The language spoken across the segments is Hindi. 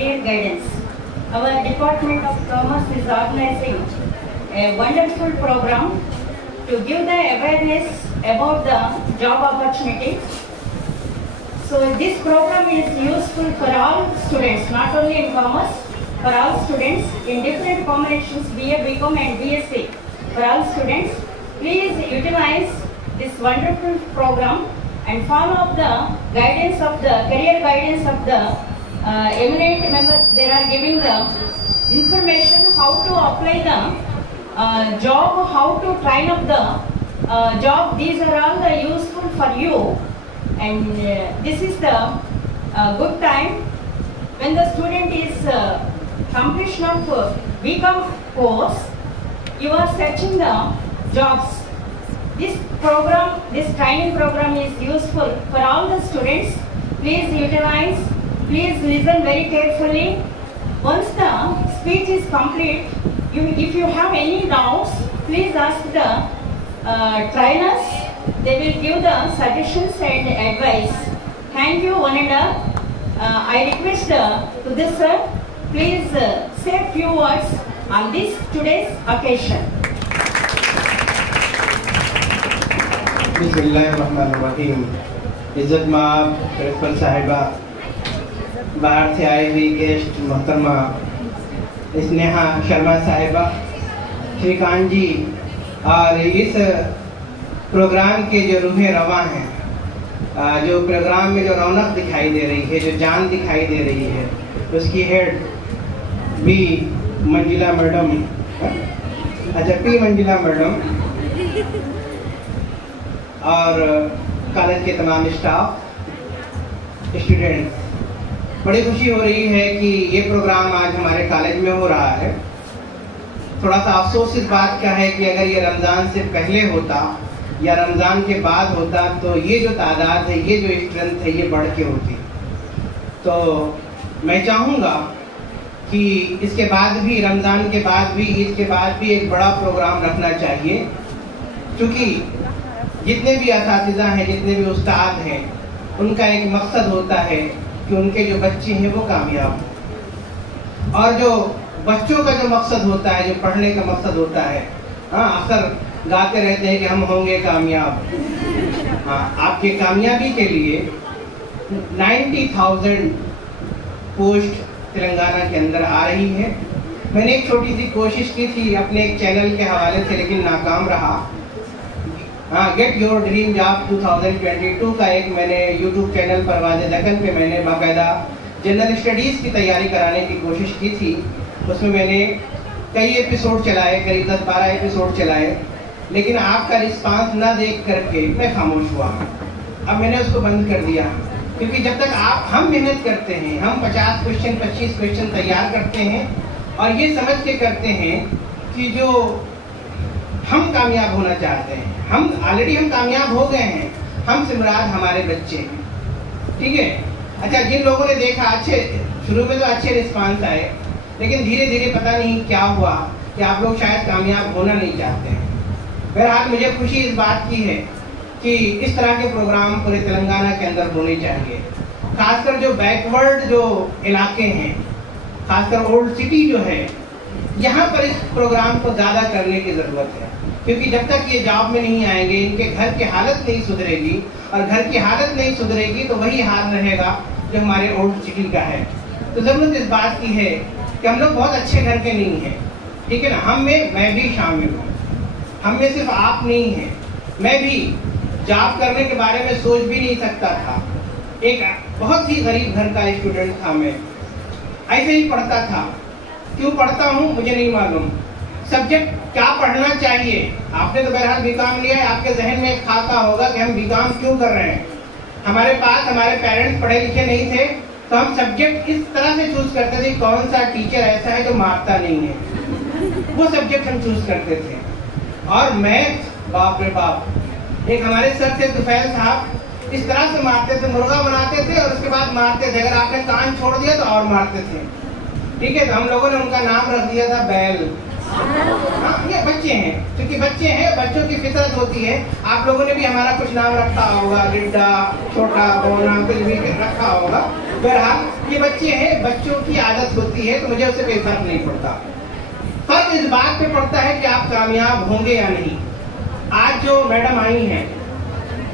career guidance. Our Department of Commerce is organizing a wonderful program to give the awareness about the job opportunities. So this program is useful for all students, not only in commerce, for all students in different combinations, BA, BCom and BSc. For all students, please utilize this wonderful program and follow up the guidance of the career guidance of the eminent members. They are giving the information how to apply the job, how to train up the job. These are all the useful for you, and this is the good time when the student is completion of BCom course. You are searching the jobs. This program, this training program is useful for all the students. Please utilize, please listen very carefully. Once the speech is complete, if you have any doubts, please ask the trainers. They will give the suggestions and advice. Thank you, one and all. I request to this sir, please say a few words on this today's occasion. बिस्मिल्लाहिर्रहमानिर्रहीम। इज्जत माब प्रिंसिपल साहिबा, बाहर से आई हुई गेस्ट मोहतरमा स्नेहा शर्मा साहिबा, श्रीकांत जी, और इस प्रोग्राम के जो रूहें रवां हैं, जो प्रोग्राम में जो रौनक दिखाई दे रही है, जो जान दिखाई दे रही है, उसकी हेड बी मंजिला मैडम, अच्छा पी मंजिला मैडम, और कॉलेज के तमाम स्टाफ, स्टूडेंट्स, बड़ी खुशी हो रही है कि ये प्रोग्राम आज हमारे कॉलेज में हो रहा है। थोड़ा सा अफसोस इस बात का है कि अगर ये रमज़ान से पहले होता या रमज़ान के बाद होता तो ये जो तादाद है, ये जो स्ट्रेंथ है, ये बढ़ के होती। तो मैं चाहूँगा कि इसके बाद भी, रमज़ान के बाद भी, ईद के बाद भी एक बड़ा प्रोग्राम रखना चाहिए, क्योंकि जितने भी असातिज़ा हैं, जितने भी उस्ताद हैं, उनका एक मकसद होता है कि उनके जो बच्चे हैं वो कामयाब हों। और जो बच्चों का जो मकसद होता है, जो पढ़ने का मकसद होता है, हाँ, अक्सर गाते रहते हैं कि हम होंगे कामयाब। हाँ, आपकी कामयाबी के लिए 90,000 पोस्ट तेलंगाना के अंदर आ रही है। मैंने एक छोटी सी कोशिश की थी अपने एक चैनल के हवाले से, लेकिन नाकाम रहा। हाँ, गेट योर ड्रीम जॉब 2022 का एक मैंने यूट्यूब चैनल पर वाज़े दखन पे मैंने बाकायदा जनरल स्टडीज़ की तैयारी कराने की कोशिश की थी। उसमें मैंने कई एपिसोड चलाए, करीब 10-12 एपिसोड चलाए, लेकिन आपका रिस्पांस ना देख करके मैं खामोश हुआ। अब मैंने उसको बंद कर दिया, क्योंकि जब तक हम मेहनत करते हैं, हम 50 क्वेश्चन 25 क्वेश्चन तैयार करते हैं और ये समझ के करते हैं कि जो हम कामयाब होना चाहते हैं, हम कामयाब हो गए हैं, हमसे मुराद हमारे बच्चे हैं। ठीक है, अच्छा, जिन लोगों ने देखा, अच्छे शुरू में तो अच्छे रिस्पांस आए, लेकिन धीरे धीरे पता नहीं क्या हुआ कि आप लोग शायद कामयाब होना नहीं चाहते हैं। बहरहाल मुझे खुशी इस बात की है कि इस तरह के प्रोग्राम पूरे तेलंगाना के अंदर होने चाहिए। खासकर जो बैकवर्ड जो इलाके हैं, खासकर ओल्ड सिटी जो है, यहाँ पर इस प्रोग्राम को ज़्यादा करने की ज़रूरत है, क्योंकि जब तक ये जॉब में नहीं आएंगे, इनके घर की हालत नहीं सुधरेगी, और घर की हालत नहीं सुधरेगी तो वही हाल रहेगा जो हमारे ओल्ड सिटी का है। तो ज़रूरत इस बात की है कि हम लोग बहुत अच्छे घर के नहीं हैं, ठीक है ना, हम में मैं भी शामिल हूँ, हम में सिर्फ आप नहीं हैं, मैं भी जॉब करने के बारे में सोच भी नहीं सकता था। एक बहुत ही गरीब घर का स्टूडेंट था मैं, ऐसे ही पढ़ता था। क्यों पढ़ता हूँ मुझे नहीं मालूम, सब्जेक्ट क्या पढ़ना चाहिए। आपने तो बहरहाल बीकॉम लिया है, आपके जहन में एक खाका होगा कि हम बीकॉम क्यों कर रहे हैं। हमारे पास हमारे पेरेंट्स पढ़े लिखे नहीं थे, तो हम सब्जेक्ट इस तरह से चूज करते थे, कौन सा टीचर ऐसा है जो मारता नहीं है, वो सब्जेक्ट हम चूज करते थे। और मैथ, बाप रे बाप, एक हमारे सर थे तुफैल साहब, इस तरह से मारते थे, मुर्गा बनाते थे और उसके बाद मारते थे, अगर आपने कान छोड़ दिया तो और मारते थे। ठीक है, तो हम लोगों ने उनका नाम रख दिया था बैल। हाँ, ये बच्चे हैं, क्योंकि बच्चे हैं, बच्चों की फितरत होती है। आप लोगों ने भी हमारा कुछ नाम रखा होगा, गिड्डा, छोटा, बोना, कुछ भी रखा होगा। बहरहाल ये बच्चे हैं, बच्चों की आदत होती है, तो मुझे उससे कोई फर्क नहीं पड़ता। फर्क इस बात पे पड़ता है कि आप कामयाब होंगे या नहीं। आज जो मैडम आई हैं,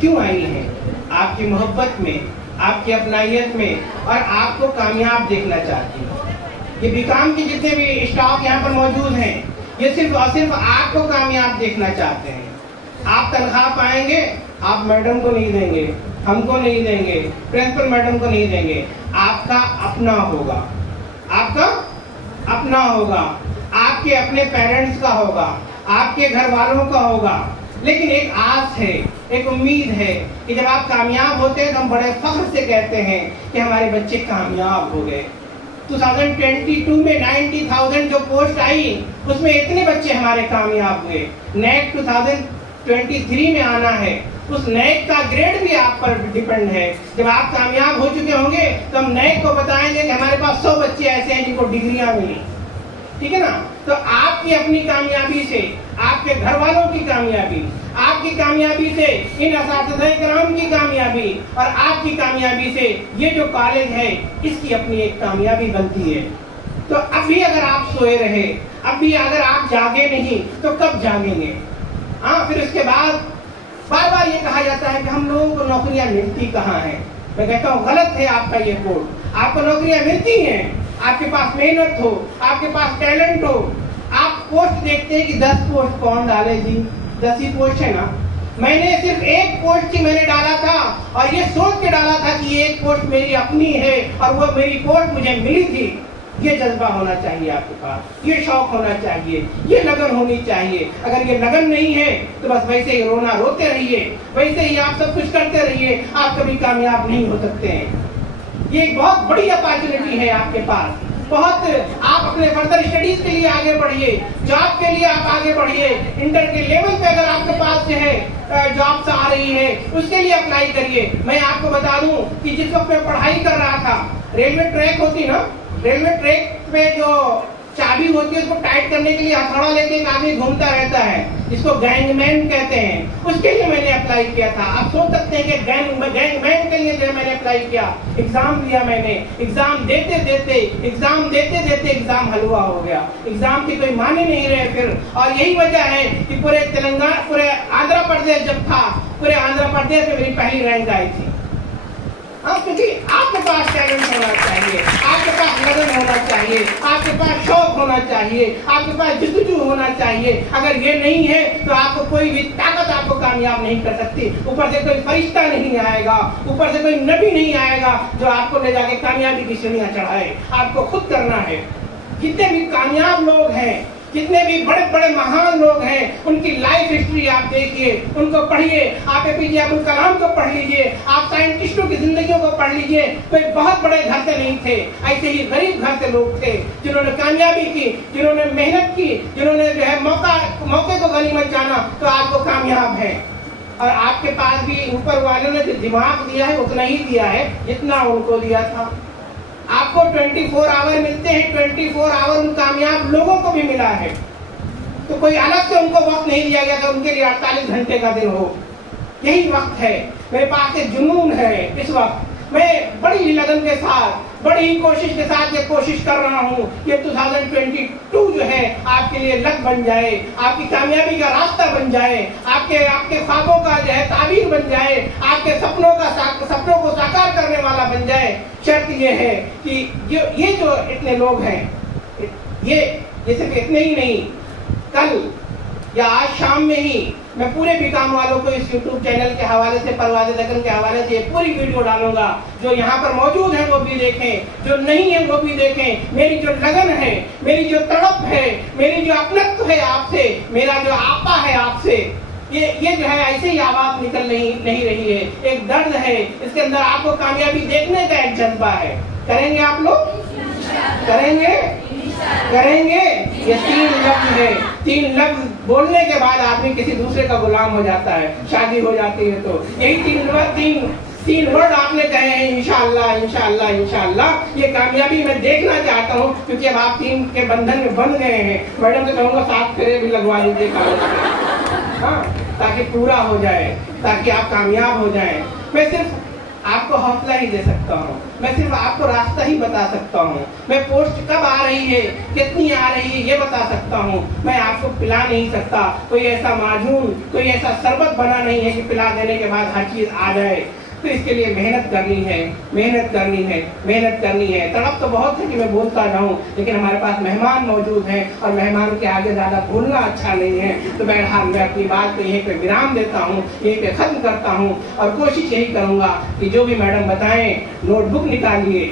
क्यों आई हैं? आपकी मोहब्बत में, आपकी अपनाइयत में, और आपको कामयाब देखना चाहती हैं। ये बीकॉम के जितने भी स्टाफ यहाँ पर मौजूद हैं, ये सिर्फ और सिर्फ आपको कामयाब देखना चाहते हैं। आप तनख्वाह पाएंगे, आप मैडम को नहीं देंगे, हमको नहीं देंगे, प्रिंसिपल मैडम को नहीं देंगे। आपका अपना होगा, आपका अपना होगा, आपके अपने पेरेंट्स का होगा, आपके घर वालों का होगा। लेकिन एक आस है, एक उम्मीद है कि जब आप कामयाब होते हैं तो हम बड़े फख्र से कहते हैं कि हमारे बच्चे कामयाब हो गए। 2022 में 90,000 जो पोस्ट आई, उसमें इतने बच्चे हमारे कामयाब हुए। नेट 2023 में आना है, उस नेट का ग्रेड भी आप पर डिपेंड है। जब आप कामयाब हो चुके होंगे तो हम नेट को बताएंगे कि हमारे पास 100 बच्चे ऐसे हैं जिनको डिग्रियां मिली, ठीक है ना। तो आपकी अपनी कामयाबी से, आपके घर वालों की कामयाबी, आपकी कामयाबी से इन असातिज़ा-ए-किराम की कामयाबी, और आपकी कामयाबी से ये जो कॉलेज है इसकी अपनी एक कामयाबी बनती है। तो अभी अगर आप सोए रहे, अभी अगर आप जागे नहीं, तो कब जागेंगे? हाँ, फिर उसके बाद बार बार ये कहा जाता है कि हम लोगों को नौकरियां मिलती कहाँ हैं। मैं कहता हूँ गलत है आपका ये कोड। आपको नौकरियां मिलती हैं, आपके पास मेहनत हो, आपके पास टैलेंट हो। आप पोस्ट देखते हैं कि 10 पोस्ट कौन डाले जी, 10 ही पोस्ट है ना। मैंने सिर्फ एक पोस्ट ही मैंने डाला था, और ये सोच के डाला था कि ये एक पोस्ट मेरी अपनी है और वो मेरी पोस्ट मुझे मिली थी। ये जज्बा होना चाहिए आपके पास, ये शौक होना चाहिए, ये लगन होनी चाहिए। अगर ये लगन नहीं है तो बस वैसे ही रोना रोते रहिए, वैसे ही आप सब कुछ करते रहिए, आप कभी कामयाब नहीं हो सकते हैं। ये एक बहुत बड़ी अपॉर्चुनिटी है आपके पास, बहुत। आप अपने फर्दर स्टडीज के लिए आगे बढ़िए, जॉब के लिए आप आगे बढ़िए। इंटर के लेवल पे अगर आपके पास जो है जॉब्स आ रही है, उसके लिए अप्लाई करिए। मैं आपको बता दूं कि जिस वक्त मैं पढ़ाई कर रहा था, रेलवे ट्रैक होती ना, रेलवे ट्रैक पे जो चाबी होती है उसको टाइट करने के लिए हथौड़ा लेके एक आदमी घूमता रहता है, जिसको गैंगमैन कहते हैं। उसके लिए मैंने अप्लाई किया था। आप सोच सकते हैं कि गैंगमैन के लिए जो मैंने अप्लाई किया, एग्जाम दिया मैंने। एग्जाम देते देते एग्जाम हलवा हो गया। एग्जाम की कोई माने नहीं रहे फिर। और यही वजह है कि पूरे तेलंगाना, पूरे आंध्र प्रदेश जब था, पूरे आंध्र प्रदेश में मेरी पहली रैंक आई थी। क्योंकि आपके पास टैलेंट होना चाहिए, आपके पास लगन होना चाहिए, आपके पास शौक होना चाहिए, आपके पास जिद्दजू होना चाहिए। अगर ये नहीं है तो आपको कोई भी ताकत आपको कामयाब नहीं कर सकती। ऊपर से कोई फरिश्ता नहीं आएगा, ऊपर से कोई नबी नहीं आएगा जो आपको ले जाके कामयाबी की सीढ़ियां चढ़ाए। आपको खुद करना है। जितने भी कामयाब लोग हैं, जितने भी बड़े बड़े महान लोग हैं, उनकी लाइफ हिस्ट्री आप देखिए, उनको पढ़िए। आप एपीजे अब्दुल कलाम को पढ़ लीजिए, आप साइंटिस्टों की जिंदगियों को पढ़ लीजिए। कोई बहुत बड़े घर से नहीं थे, ऐसे ही गरीब घर से लोग थे जिन्होंने कामयाबी की, जिन्होंने मेहनत की, जिन्होंने जो है मौके को गनीमत जाना, तो आज वो कामयाब है। और आपके पास भी ऊपर वालों ने जो दिमाग दिया है उतना ही दिया है जितना उनको दिया था। आपको 24 आवर मिलते हैं, 24 आवर उन कामयाब लोगों को भी मिला है। तो कोई अलग से उनको वक्त नहीं दिया गया था उनके लिए 48 घंटे का दिन हो। यही वक्त है। मेरे पास एक जुनून है इस वक्त। मैं बड़ी ही लगन के साथ, बड़ी ही कोशिश के साथ ये कोशिश कर रहा हूँ कि 2022 जो है आपके लिए लक बन जाए, आपकी कामयाबी का रास्ता बन जाए, आपके ख्वाबों का जो है ताबीर बन जाए, आपके सपनों को साकार करने वाला बन जाए। शर्त ये है कि ये जो इतने लोग हैं, ये सिर्फ इतने ही नहीं, कल या आज शाम में ही मैं पूरे बीकॉम वालों को इस YouTube चैनल के हवाले से, परवाज़ दक्कन के हवाले से पूरी वीडियो डालूंगा। जो यहाँ पर मौजूद है वो भी देखें, जो नहीं है वो भी देखें। मेरी जो लगन है, मेरी जो तड़प है, मेरी जो अपनत्व है आपसे, मेरा जो आपा है आपसे, ये जो है ऐसे ही आवाज निकल नहीं रही है। एक दर्द है, इसके अंदर आपको कामयाबी देखने का एक जज्बा है। करेंगे आप लोग? करेंगे? ये 3 लफ्ज है। 3 लफ्ज बोलने के बाद आदमी किसी दूसरे का गुलाम हो जाता है, शादी हो जाती है। तो यही 3 वर्ड आपने कहे हैं, इंशाअल्लाह इंशाअल्लाह इंशाअल्लाह। ये कामयाबी मैं देखना चाहता हूँ, क्योंकि अब आप 3 के बंधन में बंध गए हैं। मैडम से कहूँगा 7 फेरे भी लगवा लीजिए हाँ, ताकि पूरा हो जाए, ताकि आप कामयाब हो जाएं। मैं सिर्फ आपको हौसला ही दे सकता हूँ, मैं सिर्फ आपको रास्ता ही बता सकता हूँ। मैं पोस्ट कब आ रही है, कितनी आ रही है, ये बता सकता हूँ। मैं आपको पिला नहीं सकता, कोई ऐसा माजून, कोई ऐसा शरबत बना नहीं है कि पिला देने के बाद हर चीज आ जाए। तो इसके लिए मेहनत करनी है, मेहनत करनी है, मेहनत करनी है। तड़प तो बहुत है कि मैं बोलता जाऊँ, लेकिन हमारे पास मेहमान मौजूद हैं और मेहमान के आगे ज़्यादा बोलना अच्छा नहीं है। तो बहरहाल मैं अपनी बात को यहीं पे विराम देता हूँ, यहीं पे ख़त्म करता हूँ और कोशिश यही करूँगा कि जो भी मैडम बताएं नोटबुक निकालिए,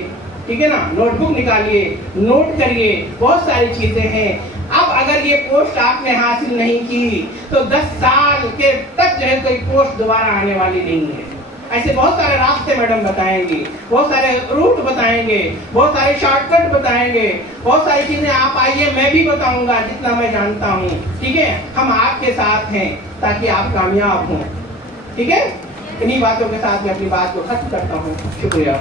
ठीक है ना, नोटबुक निकालिए, नोट करिए, बहुत सारी चीज़ें हैं। अब अगर ये पोस्ट आपने हासिल नहीं की तो 10 साल के तक जो है कोई पोस्ट दोबारा आने वाली नहीं है। ऐसे बहुत सारे रास्ते मैडम बताएंगे, बहुत सारे रूट बताएंगे, बहुत सारे शॉर्टकट बताएंगे, बहुत सारी चीजें। आप आइए, मैं भी बताऊंगा जितना मैं जानता हूँ, ठीक है। हम आपके साथ हैं ताकि आप कामयाब हों, ठीक है। इन्हीं बातों के साथ मैं अपनी बात को खत्म करता हूँ। शुक्रिया।